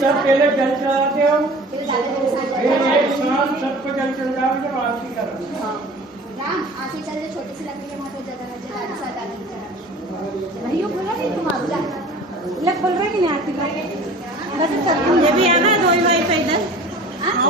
सब पहले जल चढ़ाते हो, फिर एक साथ सबको जल चढ़ाओ जब आरती करो। राम आरती चल रही छोटी सी लकड़ी है, वहाँ पे जगह है, जगह साथ आरती करा। नहीं यो बोला नहीं तुम्हारा लग बोल रही नहीं आरती का वैसे कर ये भी आना दो ही वाई पे इधर हां